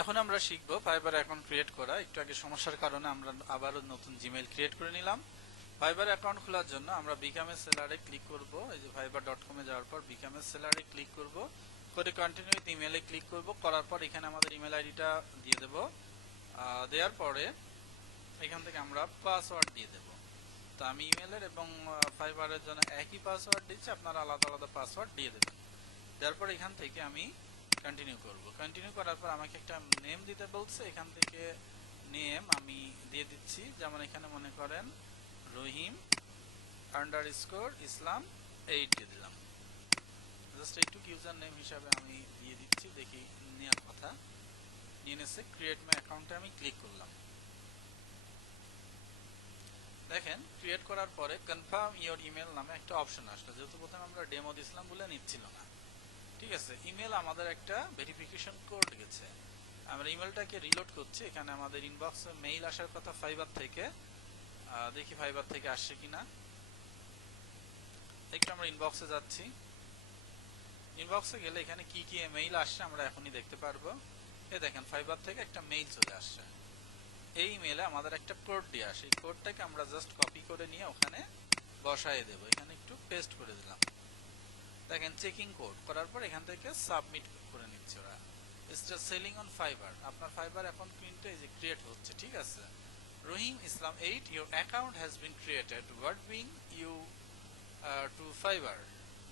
এখন আমরা শিখব ফাইবার অ্যাকাউন্ট ক্রিয়েট করা। একটু আগে সমস্যার কারণে আমরা আবারও নতুন জিমেইল ক্রিয়েট করে নিলাম। ফাইবার অ্যাকাউন্ট খোলার জন্য আমরা বিকাম এ সেলারে ক্লিক করব। এই যে fiverr.com এ যাওয়ার পর বিকাম এ সেলারে ক্লিক করব, করে কন্টিনিউ উইথ ইমেইলে ক্লিক করব। করার পর এখানে আমাদের ইমেল আইডিটা দিয়ে দেব। দেওয়ার পরে এখান থেকে আমরা পাসওয়ার্ড দিয়ে দেব। তো আমি ইমেলের এবং ফাইবারের জন্য একই পাসওয়ার্ড দিচ্ছি, আপনারা আলাদা আলাদা পাসওয়ার্ড দিয়ে দেবেন। দেওয়ার পর এখান থেকে আমি কন্টিনিউ করব। কন্টিনিউ করার পর আমাকে একটা নেম দিতে বলছে। এখান থেকে নেম আমি দিয়ে দিচ্ছি, যেমন এখানে মনে করেন রহিম আন্ডারস্কোর ইসলাম 8 দিয়ে দিলাম। জাস্ট এইটুক ইউজার নেম হিসাবে আমি দিয়ে দিচ্ছি, দেখি নেওয়ার কথা। নিয়ে নিচ্ছে। ক্রিয়েট মাই অ্যাকাউন্টে আমি ক্লিক করলাম। দেখেন ক্রিয়েট করার পরে কনফার্ম ইওর ইমেল নামে একটা অপশন আসলো, যেহেতু প্রথমে আমরা ডেমো দিছিলাম বলে নিচ্ছিল না। ঠিক আছে, ইমেল আমাদের একটা ভেরিফিকেশন কোড গেছে। আমরা ইমেলটাকে রিলোড করছি। এখানে আমাদের ইনবক্সে মেইল আসার কথা ফাইবার থেকে। দেখি ফাইবার থেকে আসছে কিনা। একটু আমরা ইনবক্সে যাচ্ছি। ইনবক্সে গেলে এখানে কি কি মেইল আসছে আমরা এখনই দেখতে পারবো। এই দেখেন ফাইবার থেকে একটা মেইল চলে আসছে। এই ইমেলে আমাদের একটা কোড দিয়ে আসে। এই কোডটাকে আমরা জাস্ট কপি করে নিয়ে ওখানে বসায় দেব। এখানে একটু পেস্ট করে দিলাম। দেখেন চেকিং কোড করার পর এখান থেকে সাবমিট করে নিচ্ছে ওরা। Start selling on fibre. আপনার ফাইবার অ্যাকাউন্ট কিন্তু এই যে ক্রিয়েট হচ্ছে। ঠিক আছে, রহিম ইসলাম 8 your account has been created, what bring you to fiverr।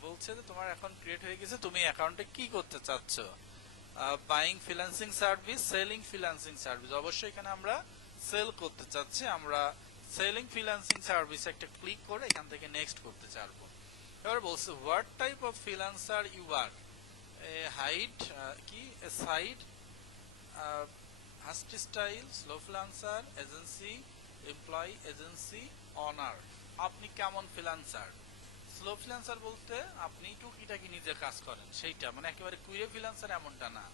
বলছে যে তোমার অ্যাকাউন্ট ক্রিয়েট হয়ে গেছে, তুমি অ্যাকাউন্টে কি করতে চাচ্ছ? Buying freelancing service, selling freelancing service. অবশ্যই এখানে আমরা সেল করতে চাচ্ছি। আমরা সেলিং ফ্রিল্যান্সিং সার্ভিস একটা ক্লিক করে এখান থেকে নেক্সট করতে চাইবো। এবার বলছে what type of freelancer you are, হাইট কি side hustle style, solo freelancer, agency employee, agency owner. আপনি কেমন ফ্রিল্যান্সার? স্লো ফ্রিল্যান্সার বলতে আপনি টুকিটাকি নিজে কাজ করেন সেইটা, মানে একেবারে কুইরে ফ্রিল্যান্সার এমনটা না।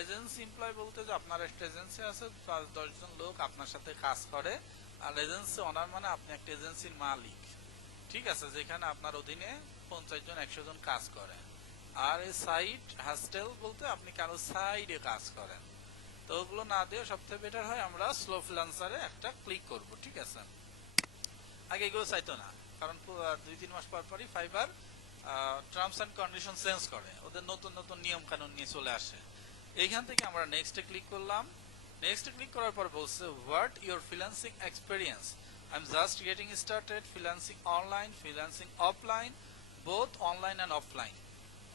এজেন্সি এমপ্লয় বলতে যে আপনার একটা এজেন্সি আছে, 5-10 জন লোক আপনার সাথে কাজ করে। আর এজেন্সি অনার মানে আপনি একটা এজেন্সির মালিক। ঠিক আছে, যেখানে আপনার অধীনে 50 জন 100 জন কাজ করে। আর এই সাইড হাস্টেল বলতে আপনি কারো সাইডে কাজ করেন। তো ওগুলো না দিয়ে সবথেকে বেটার হয় আমরা স্লো ফ্রিল্যান্সারে একটা ক্লিক করব। ঠিক আছে, আগে এগুলো চাইতো না, কারণ 2-3 মাস পর পরই fibre terms and condition change করে, ওদের নতুন নতুন নিয়ম কানুন নিয়ে চলে আসে। এইখান থেকে আমরা নেক্সটে ক্লিক করলাম। নেক্সটে ক্লিক করার পর বলছে what your freelancing experience, I am just getting started, freelancing online, freelancing offline, both online and offline.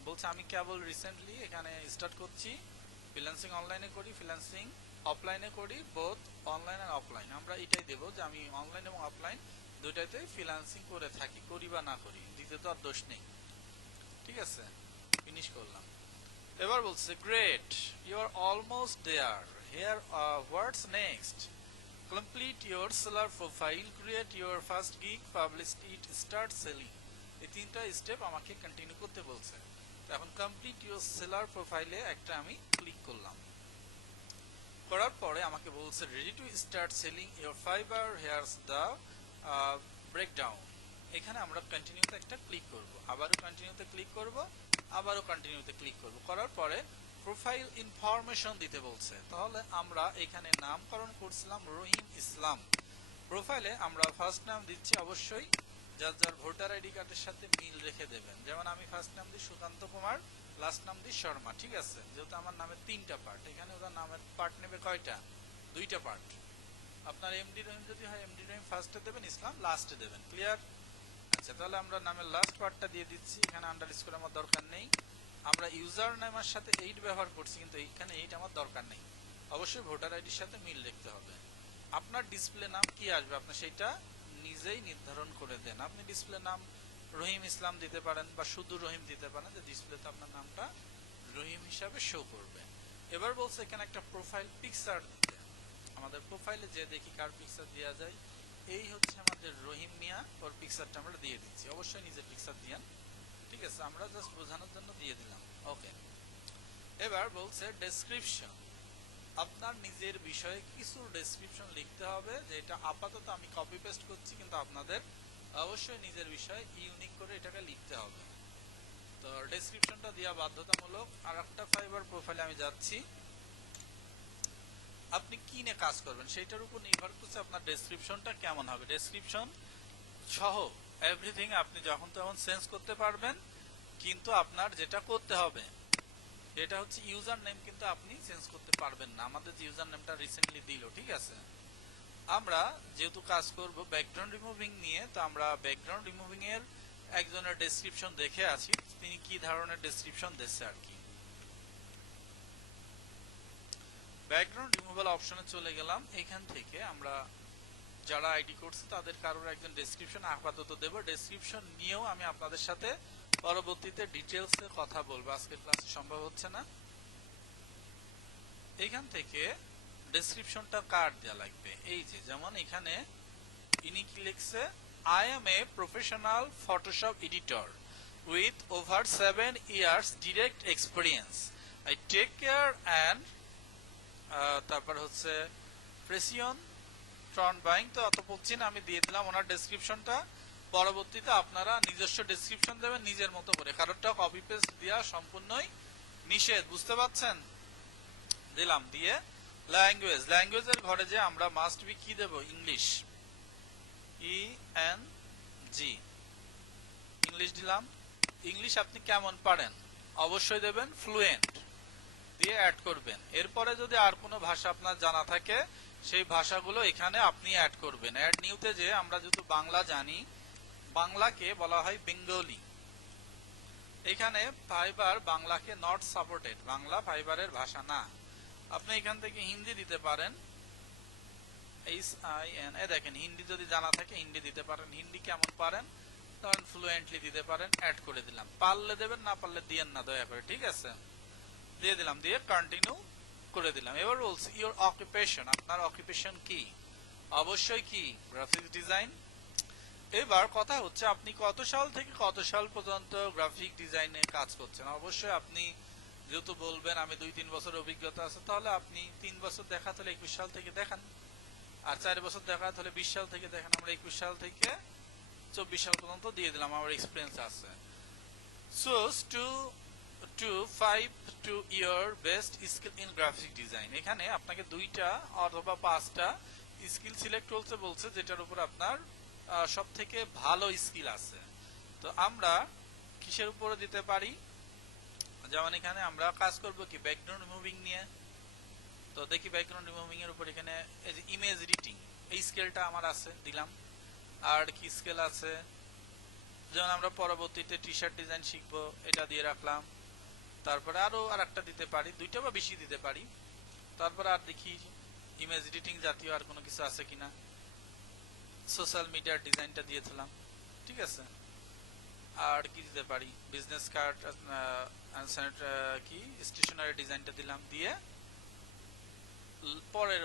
বলছে আমি কেবল রিসেন্টলি এখানে স্টার্ট করছি, ফ্রিল্যান্সিং অনলাইনে করি, ফ্রিল্যান্সিং অফলাইনে করি, বোথ অনলাইন অ্যান্ড অফলাইন। আমরা এটাই দেবো যে আমি অনলাইন এবং অফলাইন দুইটাতেই ফ্রিল্যান্সিং করে থাকি, করি বা না করি, দিতে তো আর দোষ নেই। ঠিক আছে, ফিনিশ করলাম। এবার বলছে great, you are almost there, here what's next, complete your seller profile, create your first gig, publish it, start selling. এই তিনটা স্টেপ আমাকে কন্টিনিউ করতে বলছে। তো এখন কমপ্লিট ইউর সেলার প্রোফাইলে একটা আমি ক্লিক করলাম। করার পরে আমাকে বলছে ready to start selling your fibre, hairs the breakdown. এখানে আমরা কন্টিনিউতে একটা ক্লিক করব, আবারও কন্টিনিউতে ক্লিক করব, আবারও কন্টিনিউতে ক্লিক করব। করার পরে প্রোফাইল ইনফরমেশন দিতে বলছে। তাহলে আমরা এখানে নামকরণ করছিলাম রহিম ইসলাম। প্রোফাইলে আমরা ফার্স্ট নাম দিচ্ছি অবশ্যই যার যার ভোটার আইডি কার্ডের সাথে মিল রেখে দেবেন। যেমন আমি ফার্স্ট নাম দিই সুকান্ত কুমার, লাস্ট নাম দিই শর্মা। ঠিক আছে, যেহেতু আমার নামের 3টা পার্ট, এখানে ওদের নামের পার্ট নেবে কয়টা? 2টা পার্ট। আপনার এমডি রহিম যদি হয় এমডি রহিম ফার্স্টে দেবেন, ইসলাম লাস্টে দেবেন। ক্লিয়ার? আচ্ছা, তাহলে আমরা নামের লাস্ট পার্টটা দিয়ে দিচ্ছি। এখানে আন্ডারস্কোর আমার দরকার নেই। আমরা ইউজার নামের সাথে 8 ব্যবহার করছি, কিন্তু এইখানে 8 আমার দরকার নেই। অবশ্যই ভোটার আইডির সাথে মিল রাখতে হবে। আপনার ডিসপ্লে নাম কি আসবে আপনি সেটা নিজেই নির্ধারণ করে দেন। আপনি ডিসপ্লে নাম রহিম ইসলাম দিতে পারেন বা শুধু রহিম দিতে পারেন, যে ডিসপ্লেতে আপনার নামটা রহিম হিসাবে শো করবে। এবার বলছে এখানে একটা প্রোফাইল পিকচার দিতে। আমাদের প্রোফাইলে যে দেখি কার পিকচার দেওয়া যায়। এই হচ্ছে আমাদের রহিম মিয়া, ওর পিকচারটা আমরা দিয়ে দিচ্ছি। অবশ্যই নিজের পিকচার দিয়ান। ঠিক আছে, আমরা জাস্ট বোঝানোর জন্য দিয়ে দিলাম। ওকে, এবার বলছে ডেসক্রিপশন। আপনার নিজের বিষয়ে কিছু ডেসক্রিপশন লিখতে হবে, যেটা আপাতত আমি কপি পেস্ট করছি, কিন্তু আপনাদের অবশ্যই নিজের বিষয়ে ইউনিক করে এটাকে লিখতে হবে। তো ডেসক্রিপশনটা দেওয়া বাধ্যতামূলক। আর একটা ফাইবার প্রোফাইলে আমি যাচ্ছি। আপনি কি নিয়ে কাজ করবেন সেটার উপর নির্ভর করছে আপনার ডেসক্রিপশনটা কেমন হবে। ডেসক্রিপশন সহ এভরিথিং আপনি যখন তখন চেঞ্জ করতে পারবেন, কিন্তু আপনার যেটা করতে হবে এটা হচ্ছে ইউজার নেম কিন্তু আপনি চেঞ্জ করতে পারবেন না। আমাদের যে ইউজার নেমটা রিসেন্টলি দিল, ঠিক আছে, আমরা যেহেতু কাজ করব ব্যাকগ্রাউন্ড রিমুভিং নিয়ে, তো আমরা ব্যাকগ্রাউন্ড রিমুভিং এর একজনের ডেসক্রিপশন দেখে আছি তিনি কি ধরনের ডেসক্রিপশন দিচ্ছে আর কি। ব্যাকগ্রাউন্ড রিমুভাল অপশনে চলে গেলাম। এখান থেকে আমরা যারা আইডি করছে তাদের কারোর একজন ডেসক্রিপশন আপাতত দেব। ডেসক্রিপশন নিয়েও আমি আপনাদের সাথে পরবর্তীতে ডিটেলসে কথা বলবো, আজকের ক্লাসে সম্ভব হচ্ছে না। এখান থেকে ডেসক্রিপশনটা কার দেওয়া লাগবে, এই যে যেমন এখানে ইনি কি লিখছে, I am a professional Photoshop editor with over 7 years direct experience, I take care and তারপর হচ্ছে প্রেসিয়ন ট্রন বাইং। তো অত বলছি না, আমি দিয়ে দিলাম ওনার ডেসক্রিপশনটা। পরবর্তীতে আপনারা নিজস্ব ডেসক্রিপশন দেবেন নিজের মতো করে, কারোরটা কপি পেস্ট দেওয়া সম্পূর্ণই নিষেধ, বুঝতে পারছেন। দিলাম, দিয়ে ল্যাঙ্গুয়েজের ঘরে যে আমরা মাস্ট বি কি দেব, ইংলিশ, ENG, ইংলিশ দিলাম। ইংলিশ আপনি কেমন পারেন অবশ্যই দেবেন, ফ্লুয়েন্ট দিয়ে অ্যাড করবেন। এরপরে যদি আর কোনো ভাষা আপনার জানা থাকে সেই ভাষাগুলো এখানে আপনি অ্যাড করবেন। অ্যাড নিউতে যে আমরা যেহেতু বাংলা জানি, বাংলাকে বলা হয় বেঙ্গলি। এখানে ফাইবার বাংলাকে নট সাপোর্টেড, বাংলা ফাইবারের ভাষা না। আপনি এখান থেকে হিন্দি দিতে পারেন, HIN, দেখেন হিন্দি যদি জানা থাকে হিন্দি দিতে পারেন। হিন্দি কেমন পারেন তখন ফ্লুয়েন্টলি দিতে পারেন, অ্যাড করে দিলাম। পারলে দেবেন, না পারলে দিয়েন না দয়া করে, ঠিক আছে। দিয়ে দিলাম, দিয়ে কন্টিনিউ করে দিলাম। এবার বলছি ইওর অকুপেশন, আপনার অকুপেশন কি, অবশ্যই কি গ্রাফিক্স ডিজাইন। এবার কথা হচ্ছে আপনি কত সাল থেকে কত সাল পর্যন্ত গ্রাফিক ডিজাইনে কাজ করছেন। অবশ্যই আপনি যেহেতু বলবেন আমি 2-3 বছর অভিজ্ঞতা আছে, তাহলে আপনি 3 বছর দেখা তাহলে 21 সাল থেকে দেখান, আর 4 বছর দেখা তাহলে 20 সাল থেকে দেখান। আমরা 21 সাল থেকে 24 সাল পর্যন্ত দিয়ে দিলাম, আমার এক্সপিরিয়েন্স আছে। So to 5 to your best skill in graphic design, এখানে আপনাকে 2টা অথবা 5টা স্কিল সিলেক্ট বলছে যেটার উপর আপনার সব থেকে ভালো স্কিল আছে। তো আমরা কিসের উপরে দিতে পারি, যেমন এখানে আমরা কাজ করব কি ব্যাকগ্রাউন্ড রিমুভিং নিয়ে। তো দেখি ব্যাকগ্রাউন্ড রিমুভিং এর উপর এখানে এই যে ইমেজ এডিটিং, এই স্কেলটা আমার আছে, দিলাম। আর কি স্কেল আছে, যেমন আমরা পরবর্তীতে টি শার্ট ডিজাইন শিখবো, এটা দিয়ে রাখলাম। তারপরে আরো আরেকটা দিতে পারি, 2টা বা বেশি দিতে পারি। তারপরে আর দেখি ইমেজ এডিটিং জাতীয় আর কোনো কিছু আছে কিনা। সোশ্যাল মিডিয়ার ডিজাইনটা দিয়ে দিলাম, ঠিক আছে। আর কি দিতে পারি, বিজনেস কার্ড কি স্টেশনারি ডিজাইনটা দিলাম। দিয়ে পরের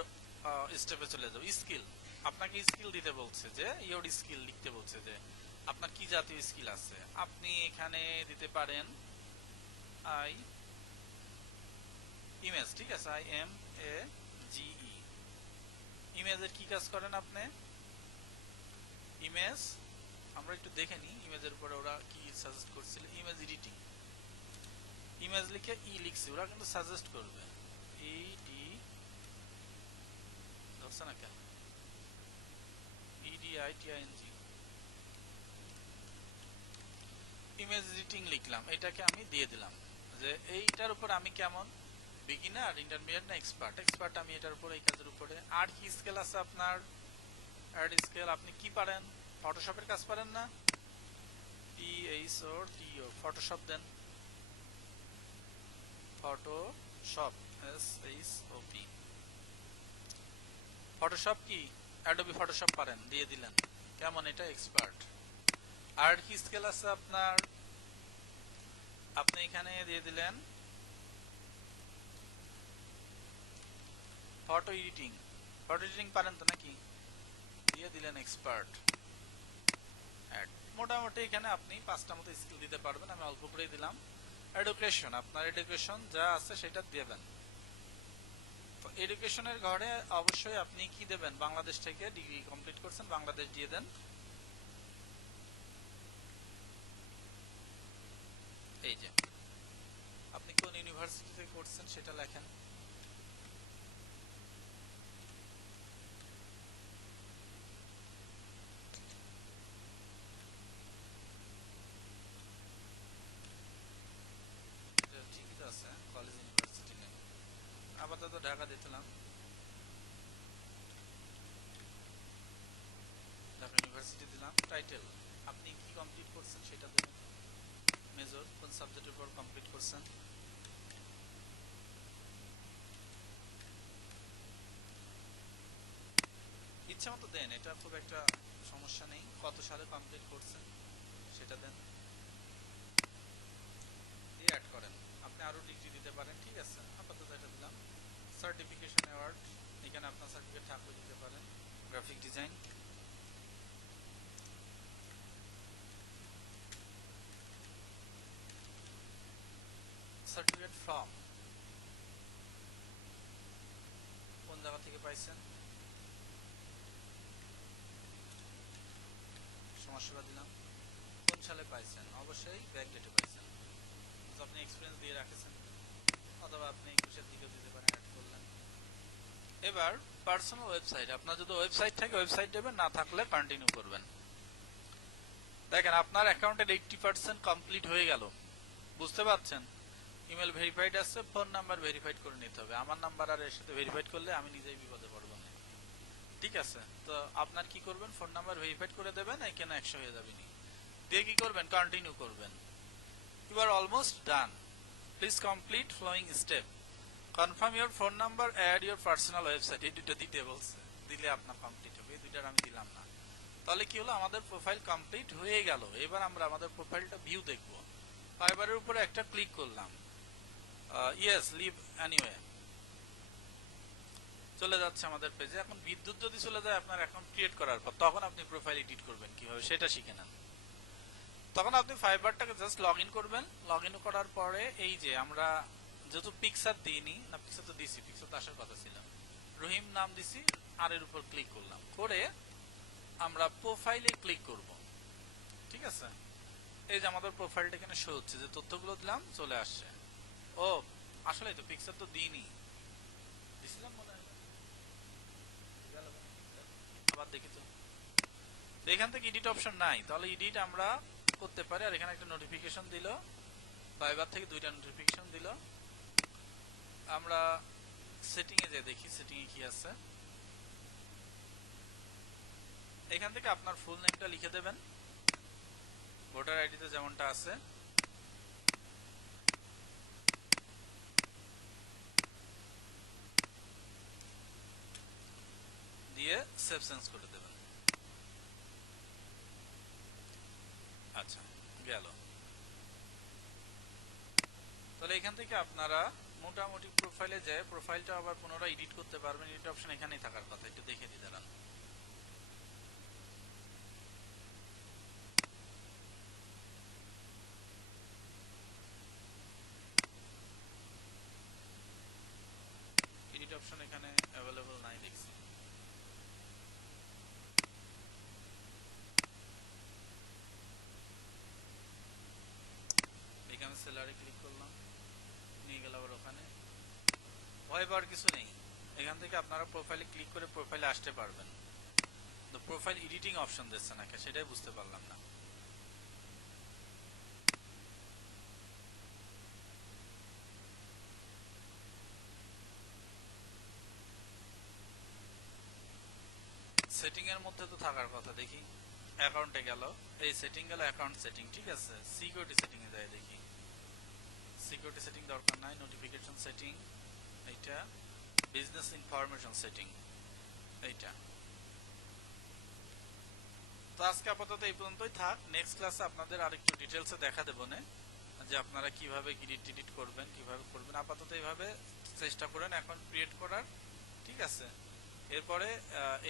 স্টেপে চলে যাও, স্কিল। আপনাকে স্কিল দিতে বলছে, যে ইওর স্কিল লিখতে বলছে যে আপনার কি জাতীয় স্কিল আছে। আপনি এখানে দিতে পারেন আই ইমেজ, ঠিক আছে, IMAGE, ইমেজের কি কাজ করেন আপনি। ইমেজ আমরা একটু দেখে নিই ইমেজের উপরে ওরা কি সাজেস্ট করছিল। ইমেজ এডিটিং, ইমেজ লিখে লিখছে, ওরা কিন্তু সাজেস্ট করবে ED, ধরছে না কেন, EDITING, ইমেজ এডিটিং লিখলাম। এটাকে আমি দিয়ে দিলাম যে এইটার উপর আমি কেমন, বিগিনার, ইন্টারমিডিয়েট না এক্সপার্ট। এক্সপার্ট আমি এটার উপরে, এই কাজের উপরে। আর কি স্কেল আছে আপনার, অ্যাড স্কেল, আপনি কি পারেন, ফটোশপের কাজ পারেন না, PHOTO, ফটোশপ দেন, ফটোশপ SHOP, ফটোশপ কি অ্যাডোবি ফটোশপ পারেন, দিয়ে দিলেন, কেমন, এটা এক্সপার্ট। আর কি স্কেল আছে আপনার, আপনি এখানে দিয়ে দিলেন ফটো এডিটিং, ফটো এডিটিং পারেন তো নাকি, দিয়ে দিলেন এক্সপার্ট। অ্যাড, মোটামুটি এখানে আপনি 5টা মতো স্কিল দিতে পারবেন, আমি অল্প করেই দিলাম। এডুকেশন, আপনার এডুকেশন যা আছে সেটা দেবেন। এডুকেশনের ঘরে অবশ্যই আপনি কি দেবেন, বাংলাদেশ থেকে ডিগ্রি কমপ্লিট করছেন, বাংলাদেশ দিয়ে দেন। এই যে আপনি কোন ইউনিভার্সিটি থেকে করছেন সেটা লেখেন। ঢাকা দিলাম, ঢাকা ইউনিভার্সিটি দিলাম। টাইটেল আপনি কি কমপ্লিট করছেন সেটা দেবেন, মেজর কোন সাবজেক্টের উপর কমপ্লিট করছেন। ইচ্ছা মতো দেন, এটা খুব একটা সমস্যা নেই। কত সালে কমপ্লিট করছেন সেটা দেন, দিয়ে অ্যাড করেন। আপনি আরো ডিগ্রি দিতে পারেন, ঠিক আছে। আপাতত এটা দিলাম। সার্টিফিকেশন অ্যাওয়ার্ড, এখানে আপনার সার্টিফিকেট থাকলে দিতে পারেন। গ্রাফিক ডিজাইন, সার্টিফিকেট ফ্রম কোন জায়গা থেকে পাইছেন, সমাজসেবা দিলাম। কোন সালে পাইছেন, অবশ্যই ব্যাক ডেটে পাইছেন, আপনি এক্সপিরিয়েন্স দিয়ে রাখেছেন, অথবা আপনি 21-এর দিকেও দিতে পারেন, অ্যাড করলেন। এবার পার্সোনাল ওয়েবসাইট, আপনার যদি ওয়েবসাইট থাকে ওয়েবসাইট দেবেন, না থাকলে কন্টিনিউ করবেন। দেখেন আপনার অ্যাকাউন্টের 80% কমপ্লিট হয়ে গেল, বুঝতে পারছেন। ইমেল ভেরিফাইড আছে, ফোন নাম্বার ভেরিফাইড করে নিতে হবে। আমার নাম্বার আর এর সাথে ভেরিফাইড করলে আমি নিজেই বিপদে পড়বো না, ঠিক আছে। তো আপনার কি করবেন, ফোন নাম্বার ভেরিফাইড করে দেবেন, এখানে 100 হয়ে যাবে নি, দিয়ে কি করবেন, কন্টিনিউ করবেন। You are almost done, please complete following step, confirm your phone number, add your personal website. এই দুটো দিতে বলছে, দিলে আপনার কমপ্লিট হবে। এই দুইটার আমি দিলাম না, তাহলে কি হলো, আমাদের প্রোফাইল কমপ্লিট হয়ে গেল। এবার আমরা আমাদের প্রোফাইলটা ভিউ দেখবো। ফাইবারের উপরে একটা ক্লিক করলাম, ইয়েস লিভ এনিওয়ে, চলে যাচ্ছে আমাদের পেজে। এখন বিদ্যুৎ যদি চলে যায় আপনার অ্যাকাউন্ট ক্রিয়েট করার পর, তখন আপনি প্রোফাইল এডিট করবেন কিভাবে সেটা শিখে নেন। তখন আপনি ফাইবারটাকে জাস্ট লগ ইন করবেন। লগ ইন করার পরে এই যে আমরা যেহেতু পিকচার দিইনি, না পিকচার তো দিছি, পিকচার তো আসার কথা ছিল, রহিম নাম দিছি, আর এর উপর ক্লিক করলাম, করে আমরা প্রোফাইলে ক্লিক করব, ঠিক আছে। এই যে আমাদের প্রোফাইলটা এখানে শো হচ্ছে, যে তথ্যগুলো দিলাম চলে আসছে। ও আসলে তো পিকচার তো দিইনি, দিছিলাম মনে হয়, আবার দেখি তো। এখান থেকে এডিট অপশন নাই, তাহলে এডিট আমরা করতে পারি। আর এখানে একটা নোটিফিকেশন দিল, ফাইবার থেকে 2টা নোটিফিকেশন দিল। আমরা সেটিং এ যে দেখি সেটিং এ কি আছে। এখান থেকে আপনার ফুল নেমটা লিখে দেবেন, ভোটার আইডিতে যেমনটা আছে। দিয়ে সেভ চেঞ্জ করে দেবেন। আচ্ছা গেল। তাহলে এখান থেকে আপনারা মোটামুটি প্রোফাইলে যায় প্রোফাইলটা আবার পুনরায় এডিট করতে পারবেন। এডিট অপশন এখানেই থাকার কথা, একটু দেখে দিতে দাঁড়ান। এডিট অপশন এখানে অ্যাভেলেবল নাই দেখছি। এখানে সেলারে ক্লিক করলাম, নিয়ে গেল আবার ওখানে। ভয় পাওয়ার কিছু নেই, এখান থেকে আপনারা প্রোফাইলে ক্লিক করে প্রোফাইলে আসতে পারবেন। তো প্রোফাইল এডিটিং অপশন দিচ্ছে না, সেটাই বুঝতে পারলাম না। সেটিং এর মধ্যে তো থাকার কথা, দেখি অ্যাকাউন্টে গেল, এই সেটিং গেল, অ্যাকাউন্ট সেটিং, ঠিক আছে। সিকিউরিটি সেটিং এ যায় দেখি, সিকিউরিটি সেটিং দরকার নাই। নোটিফিকেশন সেটিং এইটা, বিজনেস ইনফরমেশন সেটিং এইটা। তো আজকে আপাতত এই পর্যন্তই থাক। নেক্সট ক্লাসে আপনাদের আরেকটু ডিটেলসে দেখা দেবো না, যে আপনারা কিভাবে এডিট করবেন, কিভাবে করবেন। আপাতত এইভাবে চেষ্টা করেন এখন ক্রিয়েট করার, ঠিক আছে। এরপরে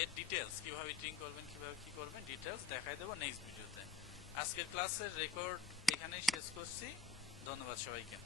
এর ডিটেলস কিভাবে এডিটিং করবেন, কিভাবে কি করবেন, ডিটেলস দেখাই দেবো নেক্সট ভিডিওতে। আজকের ক্লাসের রেকর্ড এখানেই শেষ করছি। ধন্যবাদ সবাইকে।